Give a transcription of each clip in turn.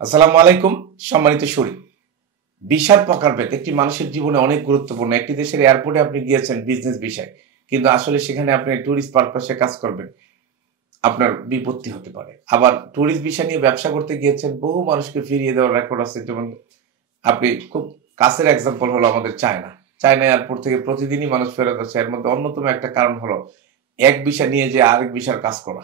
আসসালামু আলাইকুম সম্মানিত সুরী। ভিসার প্রকারভেদ একটি মানুষের জীবনে অনেক গুরুত্বপূর্ণ। একটি দেশের এয়ারপোর্টে আপনি গিয়েছেন বিজনেস ভিসায়, কিন্তু আসলে সেখানে আপনি ট্যুরিস্ট পারপাসে কাজ করবেন, আপনার বিপত্তি হতে পারে। আবার ট্যুরিস্ট ভিসা নিয়ে ব্যবসা করতে গিয়েছেন, বহু মানুষকে ফিরিয়ে দেওয়ার রেকর্ড আছে। যেমন আপনি খুব কাছের এক্সাম্পল হলো আমাদের চায়না এয়ারপোর্ট থেকে প্রতিদিনই মানুষ ফেরত আসছে। এর মধ্যে অন্যতম একটা কারণ হলো এক ভিসা নিয়ে যে আরেক ভিসার কাজ করা।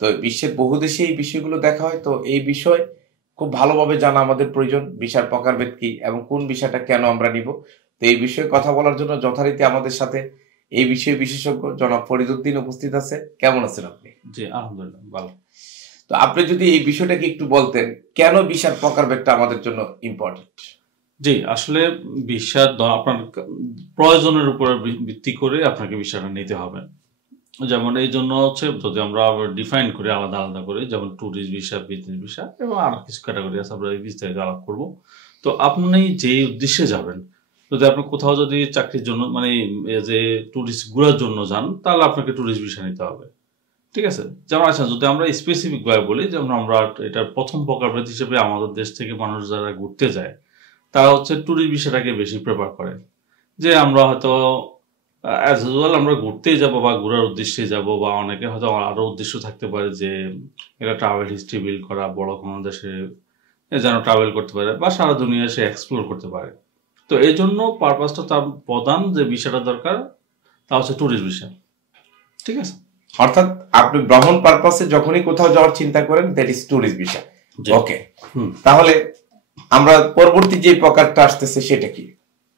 তো বিশ্বের বহু দেশে এই বিষয়গুলো দেখা হয়। তো এই বিষয় খুব ভালোভাবে জানা আমাদের প্রয়োজন, ভিসার প্রকারভেদ কি এবং কোন ভিসাটা কেন আমরা নিব। তো এই বিষয়ে কথা বলার জন্য যথারীতি আমাদের সাথে এই বিষয়ে বিশেষজ্ঞ জনাব ফরিদউদ্দিন উপস্থিত আছে। কেমন আছেন আপনি? জি আলহামদুলিল্লাহ ভালো। তো আপনি যদি এই বিষয়টাকে একটু বলতেন, কেন ভিসার প্রকারভেদটা আমাদের জন্য ইম্পর্টেন্ট? জি আসলে ভিসা আপনার প্রয়োজনের উপর ভিত্তি করে আপনাকে ভিসাটা নিতে হবে। যেমন এই জন্য হচ্ছে যদি আমরা ডিফাইন করি আলাদা আলাদা করে, যেমন ট্যুরিস্ট ভিসা, বিজনেস ভিসা এবং আরো কিছু ক্যাটাগরি আছে, আমরা এই বিস্তারিত আলাপ করবো। তো আপনি যে উদ্দেশ্যে যাবেন, যদি আপনি কোথাও যদি চাকরির জন্য মানে যে ট্যুরিস্ট ঘোরার জন্য যান, তাহলে আপনাকে ট্যুরিস্ট ভিসা নিতে হবে। ঠিক আছে। যেমন আচ্ছা, যদি আমরা স্পেসিফিক ভাবে বলি, যেমন আমরা এটার প্রথম প্রকারভেদ হিসেবে আমাদের দেশ থেকে মানুষ যারা ঘুরতে যায় তারা হচ্ছে ট্যুরিস্ট ভিসাটাকে বেশি প্রেফার করে। যে আমরা হয়তো অ্যাজ ইউজুয়াল আমরা ঘুরতেই যাব বা ঘোরার উদ্দেশ্যে যাব, বা অনেকে হয়তো আরো উদ্দেশ্য থাকতে পারে যে এটা ট্রাভেল হিস্ট্রি বিল্ড করা, বড় কোনো দেশে যেন ট্রাভেল করতে পারে বা সারা দুনিয়া সে এক্সপ্লোর করতে পারে। তো এই জন্য পারপাসটা তার প্রধান যে ভিসাটা দরকার তা হচ্ছে ট্যুরিস্ট ভিসা। ঠিক আছে। অর্থাৎ আপনি ভ্রমণ পারপাসে যখনই কোথাও যাওয়ার চিন্তা করেন, দ্যাট ইজ ট্যুরিস্ট ভিসা। ওকে, তাহলে আমরা পরবর্তী যে প্রকারটা আসতেছে সেটা কি?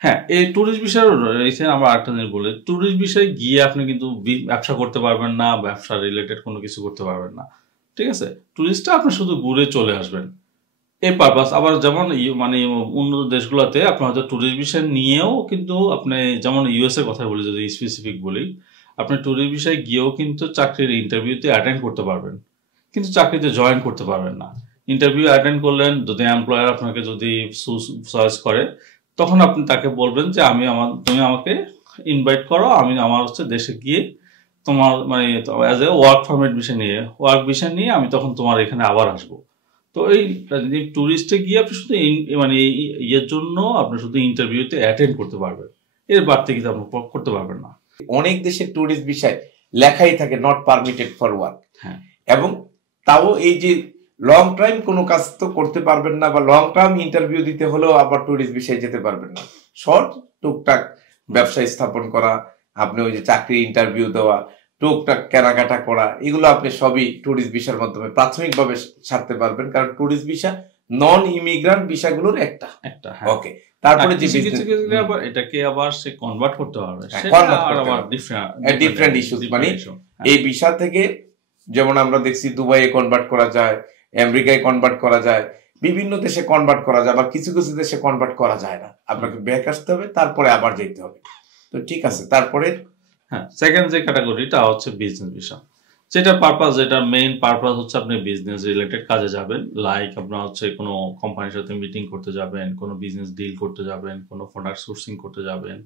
হ্যাঁ, এই ট্যুরিস্ট ভিসা রয়েছে। আমরা আরেকটা জিনিস বলি, ট্যুরিস্ট ভিসায় গিয়ে আপনি কিন্তু ব্যবসা করতে পারবেন না, ব্যবসা রিলেটেড কোনো কিছু করতে পারবেন না। ঠিক আছে। ট্যুরিস্টটা আপনি শুধু ঘুরে চলে আসবেন, এই পারপাস। আবার যেমন মানে উন্নত দেশগুলোতে আপনি হয়তো ট্যুরিস্ট ভিসা নিয়েও কিন্তু আপনি, যেমন ইউএস এর কথা বলি, যদি স্পেসিফিক বলি, আপনি ট্যুরিস্ট ভিসায় গিয়েও কিন্তু চাকরির ইন্টারভিউতে অ্যাটেন্ড করতে পারবেন, কিন্তু চাকরিতে জয়েন করতে পারবেন না। ইন্টারভিউ অ্যাটেন্ড করলেন, যদি এমপ্লয়ার আপনাকে যদি চয়েস করে, তখন আপনি তাকে বলবেন যে তুমি আমাকে ইনভাইট করো, আমি আমার হচ্ছে দেশে গিয়ে তোমার মানে as a work permit visa নিয়ে আমি তখন তোমার এখানে আবার আসবো। তো এই ট্যুরিস্টে গিয়ে আপনি শুধু মানে ইয়ের জন্য আপনি শুধু ইন্টারভিউতে অ্যাটেন্ড করতে পারবেন, এর বাড়তি কিছু আপনি করতে পারবেন না। অনেক দেশের ট্যুরিস্ট ভিসায় লেখাই থাকে নট পারমিটেড ফর ওয়ার্ক। হ্যাঁ, এবং তাও এই যে লং টাইম কোনো কাজ তো করতে পারবেন না, বা লং টার্ম ইন্টারভিউ দিতে হলেও আবার ট্যুরিস্ট ভিসায় যেতে পারবেন না। শর্ট টুকটাক ব্যবসা স্থাপন করা, আপনি ওই যে চাকরি ইন্টারভিউ দেওয়া, টুকটাক কেনাকাটা করা, এগুলো আপনি সবই ট্যুরিস্ট ভিসার মাধ্যমে প্রাথমিকভাবে সারতে পারবেন, কারণ ট্যুরিস্ট ভিসা নন ইমিগ্রান্ট ভিসাগুলোর একটা। ওকে, তারপরে যে আবার এটাকে আবার সে কনভার্ট করতে পারবে, ডিফারেন্ট ইস্যু। মানে এই ভিসা থেকে যেমন আমরা দেখছি দুবাইয়ে কনভার্ট করা যায়, আমেরিকায় কনভার্ট করা যায়, বিভিন্ন দেশে কনভার্ট করা যায়, আবার কিছু কিছু দেশে কনভার্ট করা যায় না। আপনাকে ব্যাক আসতে হবে, তারপরে আবার যেতে হবে। তো ঠিক আছে, তারপরে হ্যাঁ, সেকেন্ড যে ক্যাটাগরিটা হচ্ছে বিজনেস ভিসা, যেটা পারপাস, যেটা মেইন পারপাস হচ্ছে আপনি বিজনেস রিলেটেড কাজে যাবেন। লাইক আপনার হচ্ছে কোনো কোম্পানির সাথে মিটিং করতে যাবেন, কোনো বিজনেস ডিল করতে যাবেন, কোনো প্রোডাক্ট সোর্সিং করতে যাবেন,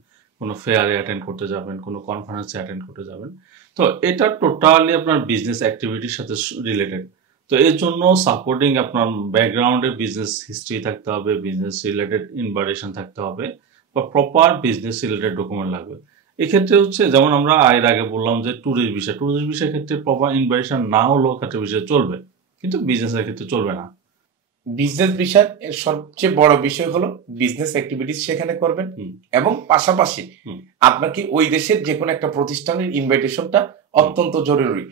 কোনো ফেয়ারে অ্যাটেন্ড করতে যাবেন, কোনো কনফারেন্সে অ্যাটেন্ড করতে যাবেন। তো এটা টোটালি আপনার বিজনেস অ্যাক্টিভিটির সাথে রিলেটেড। তো এর জন্য সাপোর্টিং আপনার ব্যাকগ্রাউন্ডে বিজনেস হিস্ট্রি থাকতে হবে, বিজনেস রিলেটেড ইনফরমেশন থাকতে হবে, বা প্রপার বিজনেস রিলেটেড ডকুমেন্ট লাগবে। এক্ষেত্রে হচ্ছে যেমন আমরা এর আগে বললাম যে ট্যুরিস্ট ভিসার ক্ষেত্রে প্রপার ইনভাইটেশন না হলেও ক্ষেত্রে ভিসা চলবে, কিন্তু বিজনেসের ক্ষেত্রে চলবে না। বিজনেস ভিসার এর সবচেয়ে বড় বিষয় হলো বিজনেস অ্যাক্টিভিটিস সেখানে করবেন, এবং পাশাপাশি আপনাকে ওই দেশের যে কোনো একটা প্রতিষ্ঠানের ইনভাইটেশনটা অত্যন্ত জরুরি।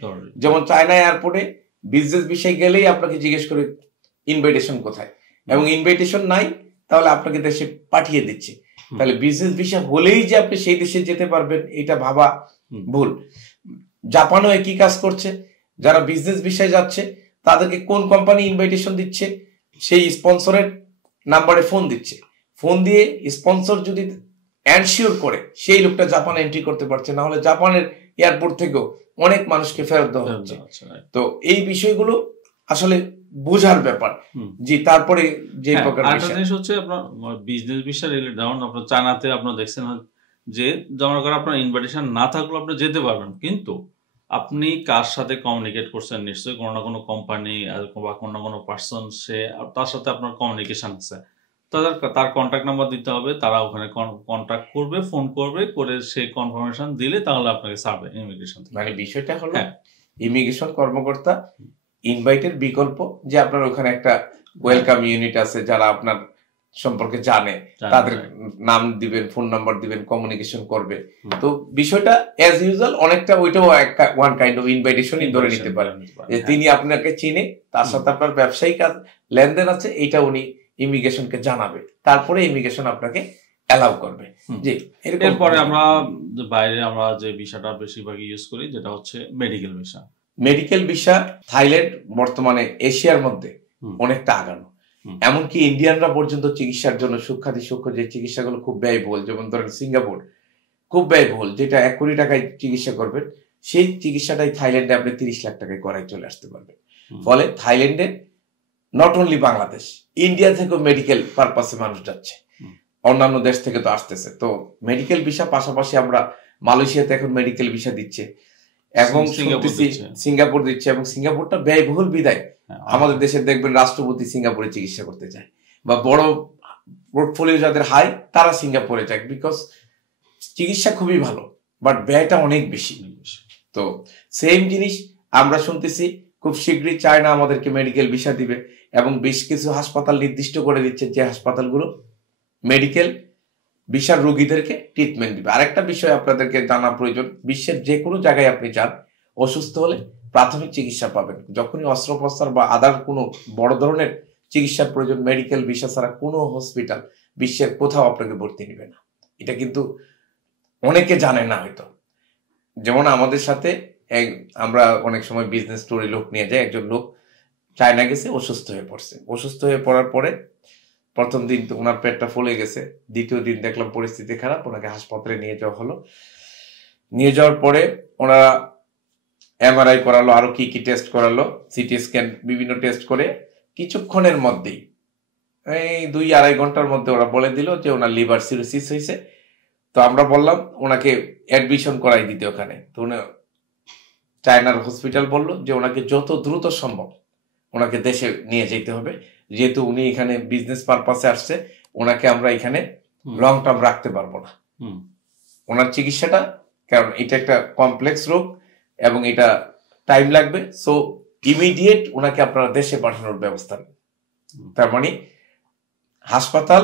যেমন চায়না এয়ারপোর্টে বিজনেস ভিসায় গেলেই আপনাকে জিজ্ঞেস করে ইনভাইটেশন কোথায়, এবং ইনভাইটেশন নাই তাহলে আপনাকে দেশে পাঠিয়ে দিচ্ছে। তাহলে বিজনেস ভিসা হলেই যে আপনি সেই দেশে যেতে পারবেন, এটা ভাবা ভুল। জাপানও একই কাজ করছে। যারা বিজনেস ভিসায় যাচ্ছে তাদেরকে কোন কোম্পানি ইনভাইটেশন দিচ্ছে, সেই স্পন্সরের নাম্বারে ফোন দিচ্ছে। ফোন দিয়ে স্পন্সর যদি এনশিওর করে, সেই লোকটা জাপানে এন্ট্রি করতে পারছে, না হলে জাপানের এয়ারপোর্ট থেকেও অনেক মানুষকে ফেরত দেওয়া হচ্ছে। তো এই বিষয়গুলো আসলে বোঝার ব্যাপার। জি, তারপরে যে প্রকার জিনিস হচ্ছে আপনার বিজনেস ভিসা রিলেটেড, যেমন আপনার চায়নাতে আপনার দেখছেন যে যেমন করে আপনার ইনভাইটেশন না থাকলেও আপনি যেতে পারবেন, কিন্তু আপনি কার সাথে কমিউনিকেট করছেন, নিশ্চয়ই কোনো না কোনো কোম্পানি বা কোনো না কোনো পার্সন, সে তার সাথে আপনার কমিউনিকেশন আছে, তার কন্ট্যাক্ট নাম্বার দিতে হবে, তারা ওখানে কন্ট্যাক্ট করবে, ফোন করবে, করে সেই কনফার্মেশন দিলে তাহলে আপনাকে ছাড়বে ইমিগ্রেশন। মানে বিষয়টা হলো ইমিগ্রেশন কর্মকর্তা ইনভাইটের বিকল্প, যে আপনার ওখানে একটা ওয়েলকাম ইউনিট আছে যারা আপনার সম্পর্কে জানে, তাদের নাম দিবেন, ফোন নাম্বার দিবেন, কমিউনিকেশন করবে। তো বিষয়টা অ্যাজ ইউজুয়াল অনেকটা ওইটাও একটা ওয়ান কাইন্ড অফ ইনভাইটেশনই ধরে নিতে পারেন, যে তিনি আপনাকে চিনে, তার সাথে আপনার ব্যবসায়িক লেনদেন আছে, এইটা উনি ইমিগ্রেশনকে জানাবে, তারপরে ইমিগ্রেশন আপনাকে অ্যালাউ করবে। জি, এরপরে আমরা বাইরে আমরা যে ভিসাটা বেশিরভাগ ইউজ করি, যেটা হচ্ছে medical visa. Medical visa Thailand বর্তমানে এশিয়ার মধ্যে অনেকটা আগানো, এমনকি ইন্ডিয়ানরা পর্যন্ত চিকিৎসার জন্য সূক্ষ্ম যে চিকিৎসাগুলো খুব ব্যয়বহুল, যেমন ধরেন সিঙ্গাপুর খুব ব্যয়বহুল, যেটা 1 কোটি টাকায় চিকিৎসা করবেন, সেই চিকিৎসাটাই থাইল্যান্ডে আপনি 30 লাখ টাকায় করাই চলে আসতে পারবেন। ফলে থাইল্যান্ডে নট অনলি বাংলাদেশ, ইন্ডিয়া থেকেও মেডিকেল পারপাসে মানুষ যাচ্ছে, অন্যান্য দেশ থেকে তো আসতেছে। তো মেডিকেল ভিসা পাশাপাশি আমরা মালয়েশিয়াতে এখন মেডিকেল ভিসা দিচ্ছে, এবং সিঙ্গাপুর দিচ্ছে, এবং সিঙ্গাপুরটা ব্যয়বহুল বিদায় আমাদের দেশের দেখবেন রাষ্ট্রপতি সিঙ্গাপুরে চিকিৎসা করতে যায়, বা বড় পোর্টফোলিও যাদের হাই তারা সিঙ্গাপুরে যায়, বিকজ চিকিৎসা খুবই ভালো বাট ব্যয়টা অনেক বেশি। তো সেম জিনিস আমরা শুনতেছি খুব শীঘ্রই চায়না আমাদেরকে মেডিকেল ভিসা দিবে, এবং বেশ কিছু হাসপাতাল নির্দিষ্ট করে দিচ্ছে যে হাসপাতালগুলো মেডিকেল ভিসার রোগীদেরকে ট্রিটমেন্ট দিবে। আরেকটা বিষয় আপনাদেরকে জানা প্রয়োজন, বিশ্বের যে কোনো জায়গায় আপনি যান, অসুস্থ হলে প্রাথমিক চিকিৎসা পাবেন। যখনই অস্ত্রোপচার বা আদার কোনো বড় ধরনের চিকিৎসার প্রয়োজন, মেডিকেল ভিসা ছাড়া কোনো হসপিটাল বিশ্বের কোথাও আপনাকে ভর্তি নেবে না। এটা কিন্তু অনেকে জানে না হয়তো। যেমন আমাদের সাথে আমরা অনেক সময় বিজনেস ট্যুরে লোক নিয়ে যাই, একজন লোক চায়না গেছে, অসুস্থ হয়ে পড়ছে। অসুস্থ হয়ে পড়ার পরে প্রথম দিন তো ওনার পেটটা ফুলে গেছে, দ্বিতীয় দিন দেখলাম পরিস্থিতি খারাপ, ওনাকে হাসপাতালে নিয়ে যাওয়া হলো। নিয়ে যাওয়ার পরে ওনারা এমআরআই করালো, আরো কি কি টেস্ট করালো, সিটি স্ক্যান, বিভিন্ন টেস্ট করে কিছুক্ষণের মধ্যেই, এই 2-2.5 ঘন্টার মধ্যে ওরা বলে দিল যে ওনার লিভার সিরোসিস হয়েছে। তো আমরা বললাম ওনাকে অ্যাডমিশন করাই দিতে ওখানে। তো চায়নার হসপিটাল বলল যে ওনাকে যত দ্রুত সম্ভব ওনাকে দেশে নিয়ে যেতে হবে, যেহেতু উনি এখানে বিজনেস পারপাসে আসছে, ওনাকে আমরা এখানে লং টার্ম রাখতে পারবো না, ওনার চিকিৎসাটা, কারণ এটা একটা কমপ্লেক্স রোগ এবং এটা টাইম লাগবে, সো ইমিডিয়েট ওনাকে আপনারা দেশে পাঠানোর ব্যবস্থা। তার মানে হাসপাতাল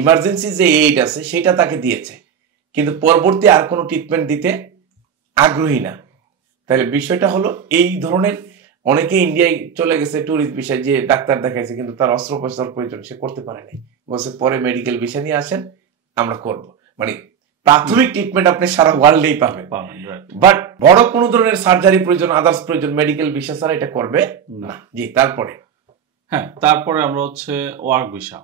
ইমার্জেন্সি যে এইড আছে সেটা তাকে দিয়েছে, কিন্তু পরবর্তী আর কোনো ট্রিটমেন্ট দিতে আগ্রহী না। তাহলে বিষয়টা হলো এই ধরনের অনেকে ইন্ডিয়ায় চলে গেছে ট্যুরিস্ট ভিসায়, যে ডাক্তার দেখাইছে কিন্তু তার অস্ত্রোপচার প্রয়োজন, সে করতে পারে নাই, বলছে পরে মেডিকেল ভিসা নিয়ে আসেন আমরা করব। মানে প্রাথমিক ট্রিটমেন্ট আপনি সারা ওয়ার্ল্ডেই পাবেন, বাট বড় কোনো ধরনের সার্জারি প্রয়োজন, আদার্স প্রয়োজন, মেডিকেল ভিসা ছাড়া এটা করবে না। জি, তারপরে তারপরে আমরা হচ্ছে ওয়ার্ক ভিসা,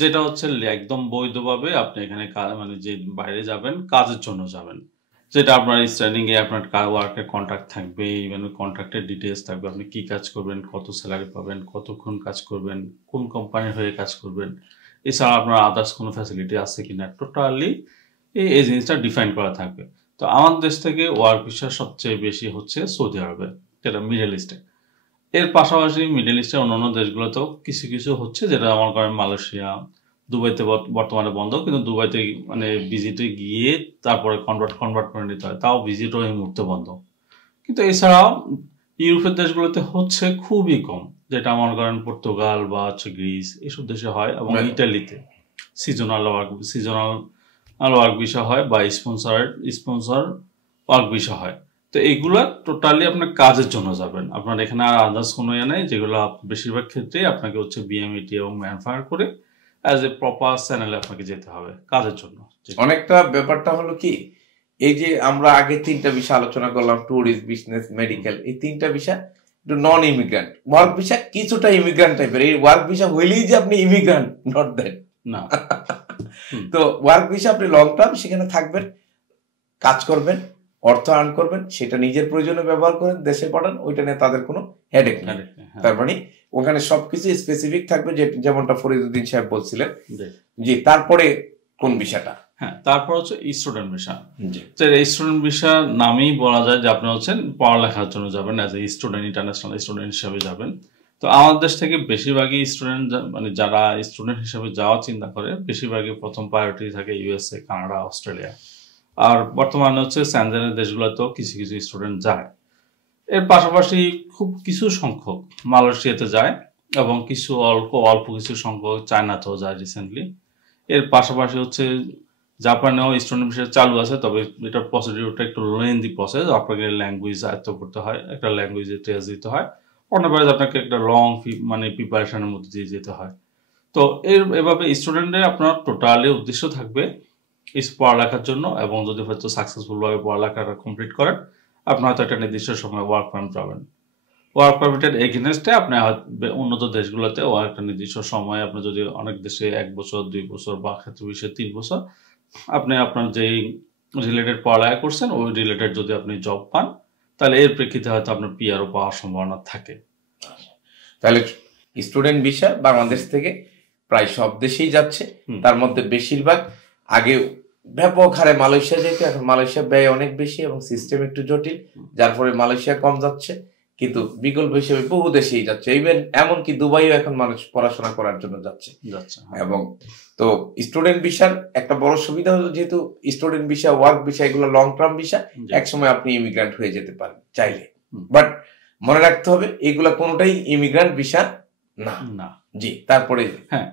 যেটা হচ্ছে একদম বৈধভাবে আপনি এখানে মানে যে বাইরে যাবেন, কাজের জন্য যাবেন, যেটা আপনার স্ট্যান্ডিং এ আপনার ওয়ার্কের কন্ট্রাক্ট থাকবে, ইভেন কন্ট্রাক্টের ডিটেলস থাকবে, আপনি কি কাজ করবেন, কত স্যালারি পাবেন, কতক্ষণ কাজ করবেন, কোন কোম্পানির হয়ে কাজ করবেন, এছাড়া আপনার আদার্স কোনো ফ্যাসিলিটি আছে কিনা, টোটালি এই জিনিসটা ডিফাইন করা থাকবে। তো আমাদের দেশ থেকে ওয়ার্ক ভিসা সবচেয়ে বেশি হচ্ছে সৌদি আরবে, যেটা মিডল ইস্টে। এর পাশাপাশি মিডল ইস্টের অন্যান্য দেশগুলোতেও কিছু কিছু হচ্ছে, যেটা আমার করেন মালয়েশিয়া, দুবাইতে বর্তমানে বন্ধ, কিন্তু দুবাইতে মানে ভিজিটে গিয়ে তারপরে কনভার্ট করে নিতে হয়, তাও ভিজিটও এই মুহূর্তে বন্ধ। কিন্তু এছাড়াও ইউরোপের দেশগুলোতে হচ্ছে খুবই কম, যেটা আমার করেন পর্তুগাল বা হচ্ছে গ্রিস, এসব দেশে হয়, এবং ইটালিতে সিজনাল ওয়ার্ক ভিসা হয় বা স্পন্সর ওয়ার্ক ভিসা হয়। তো এইগুলা টোটালি আপনার কাজের জন্য যাবেন, আপনার এখানে আর আদার্স কোনো ইয়ে নেই, যেগুলো বেশিরভাগ ক্ষেত্রে আপনাকে হচ্ছে বিএমইটি এবং ম্যানফায়ার করে অ্যাজ এ প্রপার চ্যানেলে আপনাকে যেতে হবে কাজের জন্য। অনেকটা ব্যাপারটা হলো কি, এই যে আমরা আগে 3টা বিষয় আলোচনা করলাম, ট্যুরিস্ট, বিজনেস, মেডিকেল, এই 3টা বিষয় নন ইমিগ্রান্ট। ওয়ার্ক ভিসা কিছুটা ইমিগ্রান্ট টাইপের, এই ওয়ার্ক ভিসা হইলেই যে আপনি ইমিগ্রান্ট, নট দ্যাট না। তো ওয়ার্ক ভিসা আপনি লং টার্ম সেখানে থাকবেন, কাজ করবেন, অর্থ আর্ন করবেন, সেটা নিজের প্রয়োজনে ব্যবহার করেন, দেশে পাঠান, ওইটা নিয়ে তাদের কোনো হেডেক নেই। তার মানে ওখানে সবকিছু স্পেসিফিক থাকবে, যেমনটা ফরিদউদ্দিন সাহেব বলছিলেন। জি, তারপরে কোন বিষয়টা হ্যাঁ, তারপর হচ্ছে স্টুডেন্ট ভিসা। জি তো স্টুডেন্ট ভিসা নামেই বলা যায় যে আপনি হচ্ছেন পড়ালেখার জন্য যাবেন, as a student, international student হিসেবে যাবেন। তো আমাদের দেশ থেকে বেশিরভাগই স্টুডেন্ট, মানে যারা স্টুডেন্ট হিসেবে যাওয়ার চিন্তা করে, বেশিরভাগই প্রথম প্রায়োরিটি থাকে ইউএসএ, কানাডা, অস্ট্রেলিয়া। আর বর্তমানে হচ্ছে স্যানজেনের দেশগুলোতেও কিছু কিছু স্টুডেন্ট যায়। এর পাশাপাশি খুব কিছু সংখ্যক মালয়েশিয়াতে যায়, এবং কিছু অল্প কিছু সংখ্যক চায়নাতেও যায় রিসেন্টলি। এর পাশাপাশি হচ্ছে জাপানেও স্টুডেন্ট ভিসা চালু আছে, তবে এটার প্রসিডিউরটা একটু লেন্দি প্রসেস। আপনাকে ল্যাঙ্গুয়েজ আয়ত্ত করতে হয়, একটা ল্যাঙ্গুয়েজে টেস্ট দিতে হয়, অন্যভাবে আপনাকে একটা লং মানে প্রিপারেশনের মধ্যে দিয়ে যেতে হয়। তো এভাবে স্টুডেন্টের আপনার টোটালি উদ্দেশ্য থাকবে পড়ালেখার জন্য, এবং যদি হয়তো সাকসেসফুলভাবে পড়ালেখাটা কমপ্লিট করেন, আপনি হয়তো একটা নির্দিষ্ট সময় ওয়ার্ক পারমিট পাবেন। ওয়ার্ক পারমিটের এগেনস্টে আপনি উন্নত দেশগুলোতে একটা নির্দিষ্ট সময়, আপনি যদি অনেক দেশে 1 বছর, 2 বছর, বা ক্ষেত্রে বিষয়ে 3 বছর, আপনি আপনার যেই রিলেটেড পড়ালেখা করছেন ওই রিলেটেড যদি আপনি জব পান, তাহলে এর প্রেক্ষিতে হয়তো আপনার পিআরও পাওয়ার সম্ভাবনা থাকে। তাহলে স্টুডেন্ট ভিসা বাংলাদেশ থেকে প্রায় সব দেশেই যাচ্ছে। তার মধ্যে বেশিরভাগ আগে ব্যাপক হারে মালয়েশিয়া যেত, এখন মালয়েশিয়া ব্যয় অনেক বেশি এবং সিস্টেম একটু জটিল, যার ফলে মালয়েশিয়া কম যাচ্ছে। কিন্তু বিকল্প হিসেবে বহু দেশেই যাচ্ছে, ইভেন এমনকি দুবাইও এখন মানুষ পড়াশোনা করার জন্য যাচ্ছে। এবং তো স্টুডেন্ট ভিসার একটা বড় সুবিধা হলো, যেহেতু স্টুডেন্ট ভিসা, ওয়ার্ক ভিসা, এগুলো লং টার্ম ভিসা, একসময় আপনি ইমিগ্রান্ট হয়ে যেতে পারেন চাইলে। বাট মনে রাখতে হবে এগুলা কোনোটাই ইমিগ্রান্ট ভিসা না। জি, তারপরে হ্যাঁ,